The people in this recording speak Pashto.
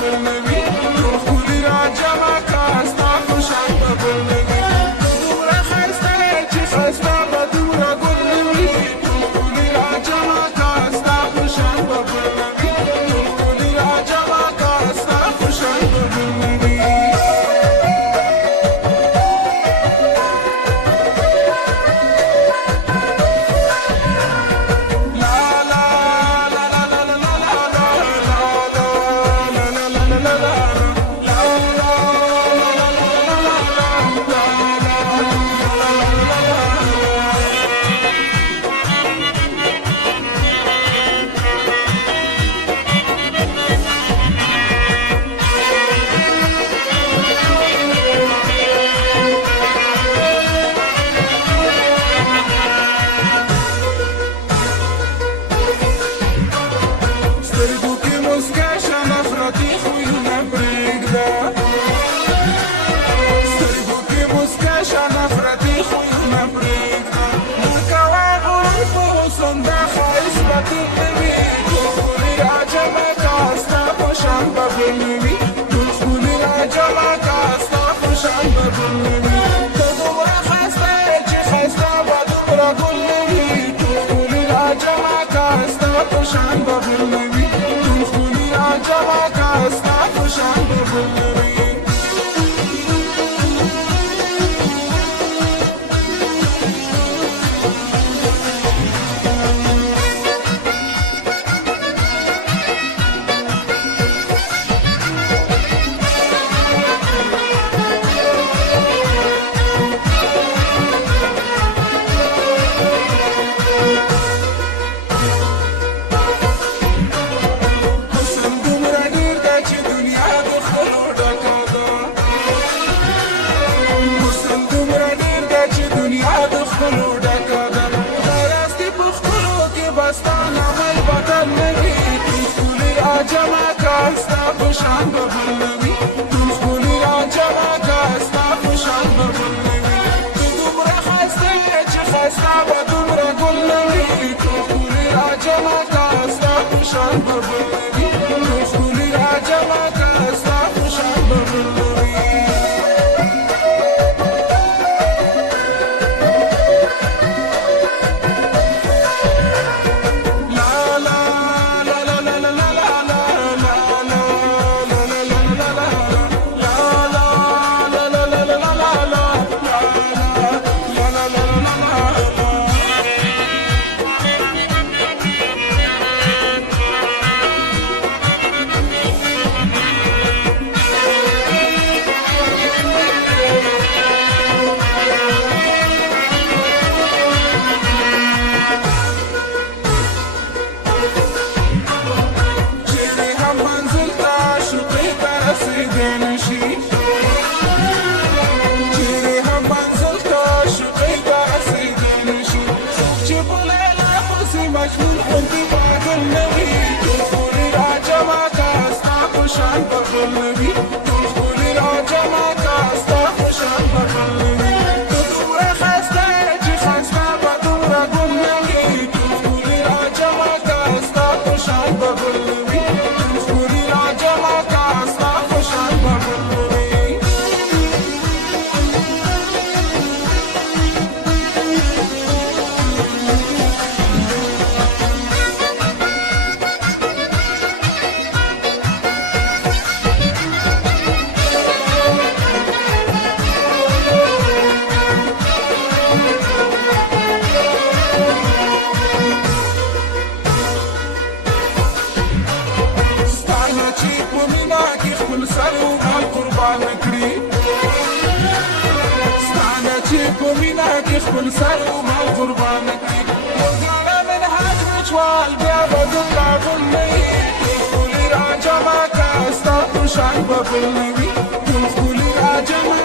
ببل نوي ټول ښکلي راجمع کا ستا په شان ببل نوي دومره ښایسته چې ښایسته به دومره ګل نوي ټول ښکلي راجمع کا ستا په شان ببل نوي ټول ښکلي راجمع کا ستا په شان ببل نوي سترګو کې مسکا شه نفرتي خویونه پرېږده سترګو کې مسکا شه نفرتي خویونه پرېږده مه کوه غرور په حسن دا ښایست به تېر نه وي ټول ښکلي راجمع کا ستا په شان به بل نه وي ټول ښکلي راجمع کا ستا په شان به بل نه وي ته دومره ښایسته یې چې ښایسته به دومره ګل نه وي ټول ښکلي راجمع کا ستا په شان به بل نه وي راجمع کا ستا په شان ببل نوي راجمع کا ستا په شان ببل نوي ټول ښکلي راجمع کا ستا په شان ببل نوي ته دومره ښایسته یې چې ښایسته به دومره ګل نه وي ټول ښکلي راجمع کا ستا په شان ببل نوي ټول ښکلي راجمع کا ستا په شان ببل نوي مجنون غوندې پاگل نه وي ټول ښکلي راجمع کا ستا په شان ببل نه وي ټول ښکلي راجمع کا ستا په شان ببل نه وي ته دومره ښایسته یې چې ښایسته به دومره ګل نه وي ټول ښکلي راجمع کا ستا په شان ببل نه وي ټول ښکلي راجمع کا ستا په شان ببل نه وي په مینا کې خپل سر او مال قربان کړي وګړه من حق مچوال بیا به دومره ګل نه وي ټول ښکلي راجمع کا ستا په شان ببل نه وي ټول ښکلي راجمع